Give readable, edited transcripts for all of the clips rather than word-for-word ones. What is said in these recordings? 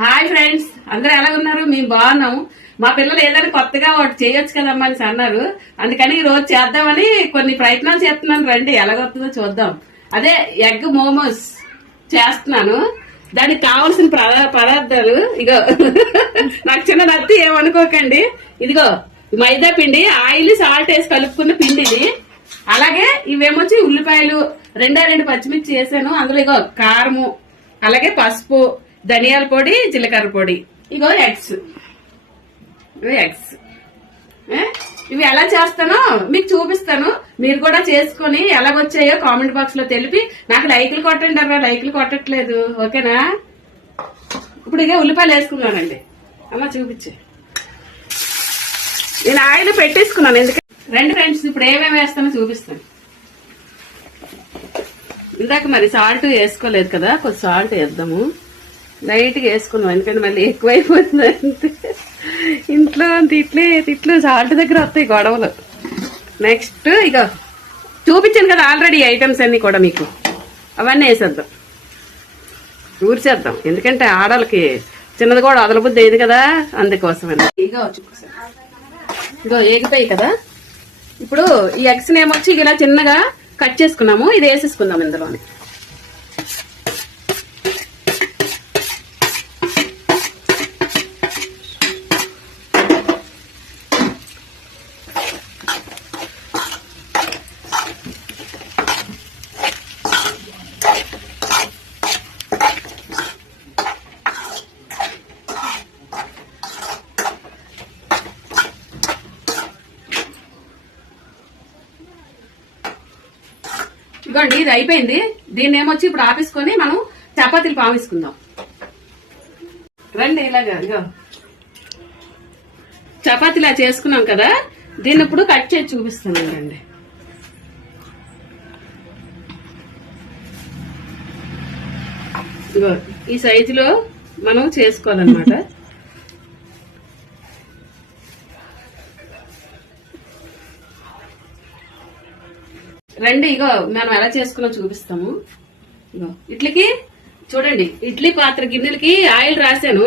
Hi friends, అందరూ ఎలా ఉన్నారు? మేము బాగున్నాము. మా పిల్లలు ఏదైనా కొత్తగా ఒకటి చేయొచ్చు కదమ్మా అని అన్నారు. అందుకని ఈ రోజు చేద్దామని కొన్ని ప్రయత్నాలు చేస్తున్నాను. రండి ఎలాగొస్తుందో చూద్దాం. అదే ఎగ్ మోమోస్ చేస్తున్నాను. దానికి కావాల్సిన పదార్థాలు ఇగో. నాకు చిన్న నత్తి ఏమనుకోకండి. ఇదిగో మైదా పిండి, ఆయిల్, సాల్ట్ వేసి కలుపుకున్న పిండి ఇది. అలాగే ఇవేమొచ్చి ఉల్లిపాయలు, రెండు పచ్చిమిర్చి వేసాను. అందులో ఇగో కారము, అలాగే పసుపు, ధనియాల పొడి, జీలకర్ర పొడి, ఇగో ఎగ్స్. ఇవి ఎలా చేస్తానో మీకు చూపిస్తాను. మీరు కూడా చేసుకుని ఎలాగొచ్చాయో కామెంట్ బాక్స్ లో తెలిపి నాకు లైకులు కొట్టండి. అలా లైకులు కొట్టట్లేదు, ఓకేనా? ఇప్పుడు ఇక ఉల్లిపాయలు వేసుకున్నానండి. అమ్మ చూపించే. నేను ఆయిల్ పెట్టేసుకున్నాను. ఎందుకంటే రెండు ఫ్రెండ్స్ ఇప్పుడు ఏమేమి వేస్తానో చూపిస్తాను. ఇందాక మరి సాల్ట్ వేసుకోలేదు కదా, కొంచెం సాల్ట్ వేద్దాము. లైట్ గా వేసుకున్నాం, ఎందుకంటే మళ్ళీ ఎక్కువైపోతుంది. అంతే ఇంట్లో తిట్లు సాల్ట్ దగ్గర వస్తాయి గొడవలు. నెక్స్ట్ ఇక చూపించాను కదా ఆల్రెడీ ఐటమ్స్ అన్ని కూడా, మీకు అవన్నీ వేసేద్దాం, ఊర్చేద్దాం. ఎందుకంటే ఆడవాళ్ళకి చిన్నది కూడా వదలబుద్ధి అయింది కదా, అందుకోసమని. ఇగో ఏగిపోయి కదా. ఇప్పుడు ఈ ఎగ్స్ ఏమొచ్చి ఇలా చిన్నగా కట్ చేసుకున్నాము. ఇది వేసేసుకుందాం ఇందులోని. ఇదిగోండి, ఇది అయిపోయింది. దీన్ని ఏమొచ్చి ఇప్పుడు ఆపేసుకొని మనం చపాతీలు పావేసుకుందాం. రండి ఇలాగా. ఇగో చపాతీలా చేసుకున్నాం కదా, దీన్ని ఇప్పుడు కట్ చేసి చూపిస్తాను. రండి. ఇగో ఈ సైజులో మనం చేసుకోవాలన్నమాట. రండి, ఇగో మనం ఎలా చేసుకున్నా చూపిస్తాము. ఇగో ఇడ్లీకి చూడండి, ఇడ్లీ పాత్ర గిన్నెలకి ఆయిల్ రాశాను.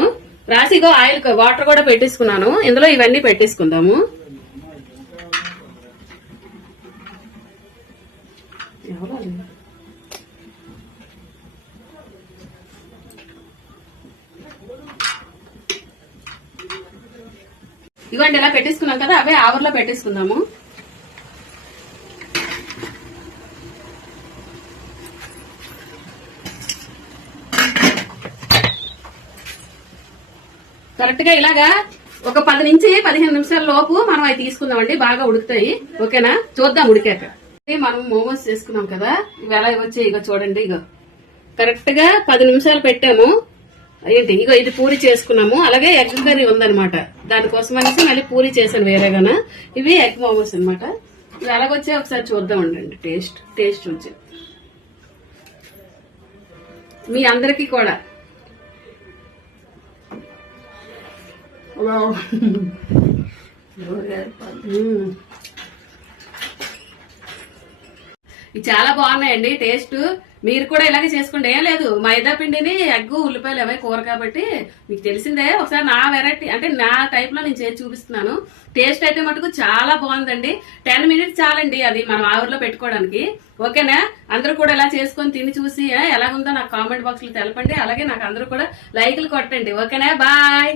రాసి ఇగో ఆయిల్ వాటర్ కూడా పెట్టేసుకున్నాను. ఇందులో ఇవన్నీ పెట్టేసుకుందాము. ఇవ్వండి, ఇలా పెట్టేసుకున్నాం కదా, అవే ఆవర్లో పెట్టేసుకుందాము. కరెక్ట్ గా ఇలాగా ఒక 10 నుంచి 15 నిమిషాల లోపు మనం అవి తీసుకుందామండి. బాగా ఉడుకుతాయి, ఓకేనా? చూద్దాం ఉడికాక. మనం మోమోస్ చేసుకున్నాం కదా, ఇవి ఎలా వచ్చాయి ఇగో చూడండి. ఇగో కరెక్ట్ గా 10 నిమిషాలు పెట్టాము. ఏంటి ఇగో ఇది పూరి చేసుకున్నాము. అలాగే ఎగ్ కర్రీ ఉందనమాట, దానికోసం అనేసి మళ్ళీ పూరి చేశాను వేరేగానా. ఇవి ఎగ్ మోమోస్ అనమాట. ఇవి ఎలాగొచ్చాయి ఒకసారి చూద్దాం ఉండండి. టేస్ట్ వచ్చి మీ అందరికీ కూడా ఇవి చాలా బాగున్నాయండి టేస్ట్. మీరు కూడా ఇలాగే చేసుకోండి. ఏం లేదు, మైదా పిండిని ఎగ్గు ఉల్లిపాయలు అవే కూర కాబట్టి మీకు తెలిసిందే. ఒకసారి నా వెరైటీ అంటే నా టైప్ లో నేను చేసి చూపిస్తున్నాను. టేస్ట్ అయితే మటుకు చాలా బాగుందండి. 10 మినిట్స్ చాలండి అది మనం ఆవిరిలో పెట్టుకోవడానికి, ఓకేనా? అందరూ కూడా ఇలా చేసుకొని తిని చూసి ఎలాగుందో నాకు కామెంట్ బాక్స్ లో తెలపండి. అలాగే నాకు అందరూ కూడా లైకులు కొట్టండి, ఓకేనా? బాయ్.